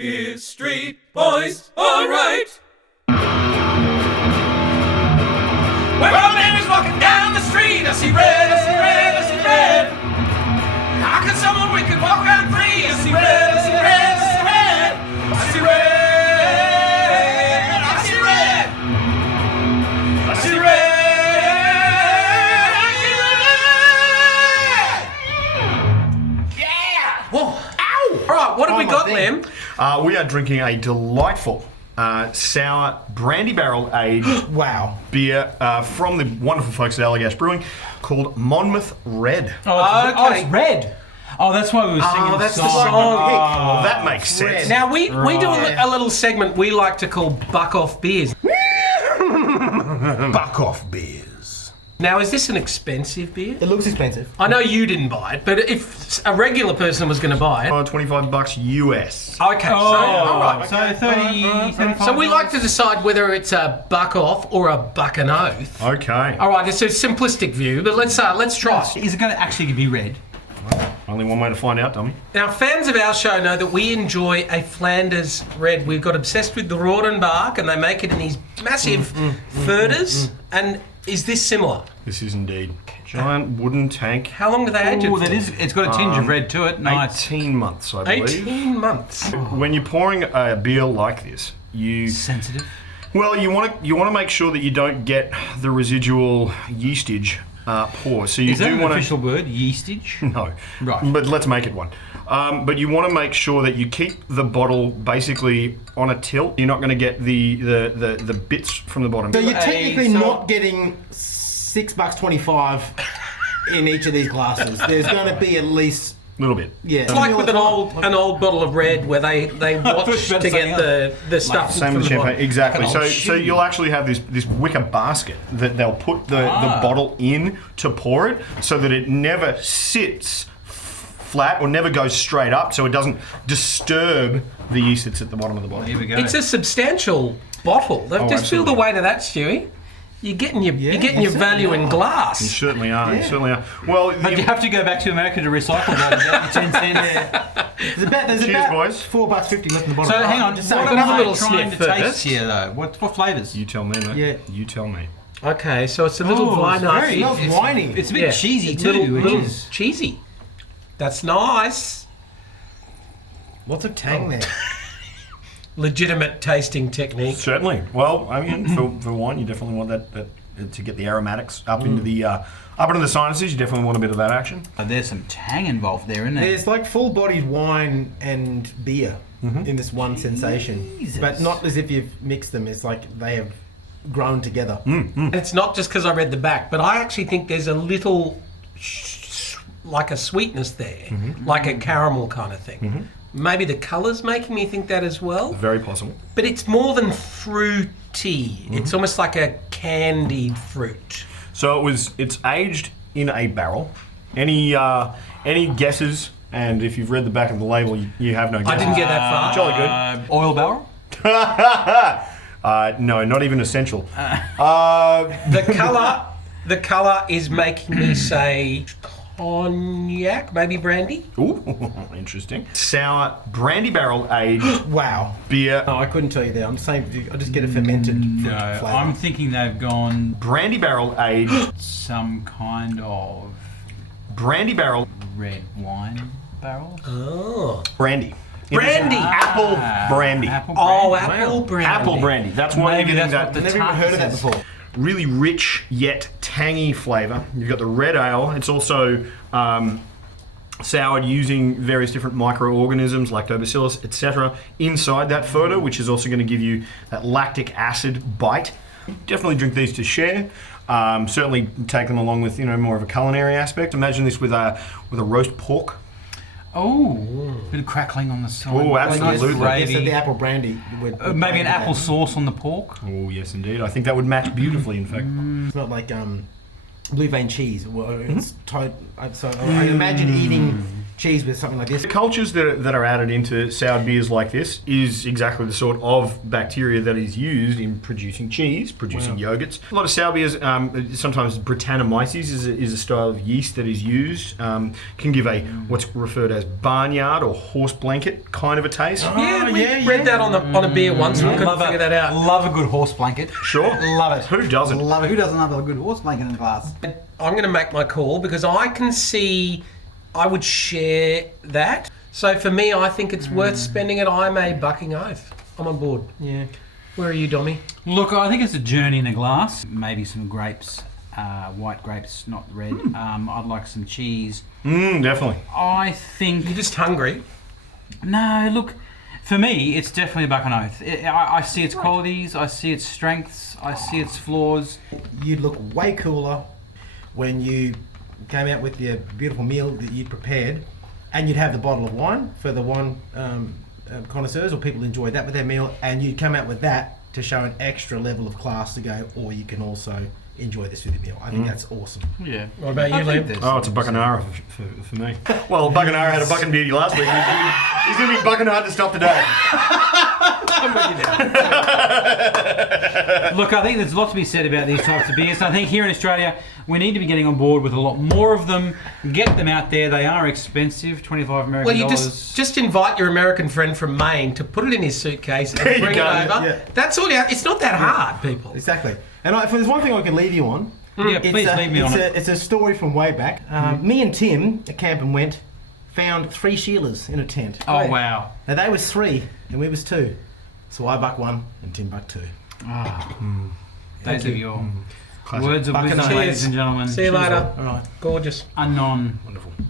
BeerStreet boys, alright. When a man is walking down the street, I see red, I see red, I see red. How can someone wicked walk around free? I see red, I see red, I see red. I see red, I see red. I see red, I see red. Yeah! Whoa! Ow! Alright, what have we got, Liam? We are drinking a delightful sour brandy barrel aged beer from the wonderful folks at Allagash Brewing called Monmouth Red. Oh, it's red. Oh, that's why we were singing that's the the song. song. Well, that makes sense. Now, we do a little segment we like to call Buck Off Beers. Buck off beers. Now, is this an expensive beer? It looks expensive. I know you didn't buy it, but if a regular person was going to buy it... $25 US. Okay, Oh, so... so 30, 35. So we like to decide whether it's a buck off or a buck an oath. Okay. All right, it's a simplistic view, but let's try. Is it going to actually be red? Only one way to find out, dummy. Now, fans of our show know that we enjoy a Flanders red. We've got obsessed with the Rodenbach, and they make it in these massive Furders. And is this similar? This is indeed. Giant wooden tank. How long do they age it Oh, for? that is. It's got a tinge of red to it. Nice. 18 months, I believe. 18 months. When you're pouring a beer like this, Sensitive. Well, you want to make sure that you don't get the residual yeastage pour. So you Is that do an want official word? Yeastage? No. Right. But let's make it one. But you want to make sure that you keep the bottle basically on a tilt. You're not going to get the bits from the bottom. So you're technically not getting $6.25 in each of these glasses. There's going to be at least A little bit. yeah. It's like with an old bottle of red where they watch to get the stuff Same from with the champagne, bottom. exactly. Like an old So shoe. you'll actually have this wicker basket that they'll put the bottle in to pour it, so that it never sits flat or never goes straight up, so it doesn't disturb the yeast that's at the bottom of the bottle. Here we go. It's a substantial bottle. Just feel the absolutely. weight of that, Stewie. You're getting your value in You glass. certainly are. You certainly are. Well, But you have to go back to America to recycle that. and get your 10 cents. There's Cheers, about boys. $4.50 left in the bottom. So hang on, Just what saying. am have a I little trying sniff to taste first. here though? What flavours? you tell me, mate. Yeah. You tell me. Okay, so it's a little it's very- viney. smells winey. It's a bit cheesy too, which little is cheesy. That's nice. Lots of tang there. Legitimate tasting technique. Certainly. Well, I mean, for wine, you definitely want that to get the aromatics up into the sinuses. You definitely want a bit of that action. there's some tang involved there, isn't there? There's like full-bodied wine and beer in this one sensation, but not as if you've mixed them. It's like they have grown together. And it's not just because I read the back, but I actually think there's a little like a sweetness there, like a caramel kind of thing. Maybe the colour's making me think that as well. Very possible. But it's more than fruity. It's almost like a candied fruit. So it's aged in a barrel. Any guesses? And if you've read the back of the label, you have no guesses. I didn't get that far. Jolly good. Oil barrel? No, not even essential. The colour is making me say cognac, maybe brandy. Ooh, interesting. Sour brandy barrel aged Wow. beer. No, I couldn't tell you there. I'm saying I just get a fermented fruit No, flavour. I'm thinking they've gone Brandy barrel aged some kind of brandy barrel red wine barrel. Oh. brandy. Brandy! Apple brandy. Apple Oh, brandy. apple brandy. Apple brandy. That's why Maybe you're getting that's what that the I've never even heard of that says. before. really rich yet tangy flavour. You've got the red ale. It's also soured using various different microorganisms, lactobacillus, etc. inside that furter, which is also going to give you that lactic acid bite. Definitely drink these to share. Certainly take them along with more of a culinary aspect. Imagine this with a roast pork. Oh, bit of crackling on the side. Oh, absolutely. Nice Yes, so gravy. the apple brandy. Maybe an apple sauce on the pork. Oh yes, indeed. I think that would match beautifully. In fact, It's not like blue vein cheese. Well, it's so I imagine eating cheese with something like this. The cultures that are added into soured beers like this is exactly the sort of bacteria that is used in producing cheese, producing yogurts. A lot of sour beers, sometimes Brettanomyces is a style of yeast that is used, can give a what's referred as barnyard or horse blanket kind of a taste. Yeah, we read that on a beer once. We couldn't figure that out. Love a good horse blanket. Sure. Love it. Who doesn't? Love it. Who doesn't love a good horse blanket in a glass? I'm going to make my call because I can see I would share that. So for me, I think it's worth spending it. I'm a bucking oath. I'm on board. Yeah. Where are you, Dommy? Look, I think it's a journey in a glass. Maybe some grapes, white grapes, not red. I'd like some cheese. Definitely. I think... You're just hungry. No, look, for me, it's definitely a buck and oath. I see its qualities, I see its strengths, I see its flaws. You'd look way cooler when you came out with your beautiful meal that you'd prepared, and you'd have the bottle of wine for the wine connoisseurs or people who enjoy that with their meal, and you'd come out with that to show an extra level of class to go, or you can also enjoy this with your meal. I think that's awesome. Yeah. What about you, Liam? Oh, it's a buckanara for me. Well, buckanara had a bucking beauty last week. He's going to be bucking hard to stop today. Look, I think there's a lot to be said about these types of beers. I think here in Australia, we need to be getting on board with a lot more of them. Get them out there. They are expensive, $25 American Well, you dollars. just invite your American friend from Maine to put it in his suitcase and bring it over. Yeah. That's all. It's not that hard, people. Exactly. And if there's one thing I can leave you on, Yeah, please leave me on it. it's a story from way back. Me and Tim at Camp and Went found 3 Sheilas in a tent. Oh, wow. Now they was 3 and we was 2. So I buck 1 and Tim buck 2. Those are your Classic. words of Buck and wisdom, I. ladies and gentlemen. See you later. All right. Gorgeous. Anon. Wonderful.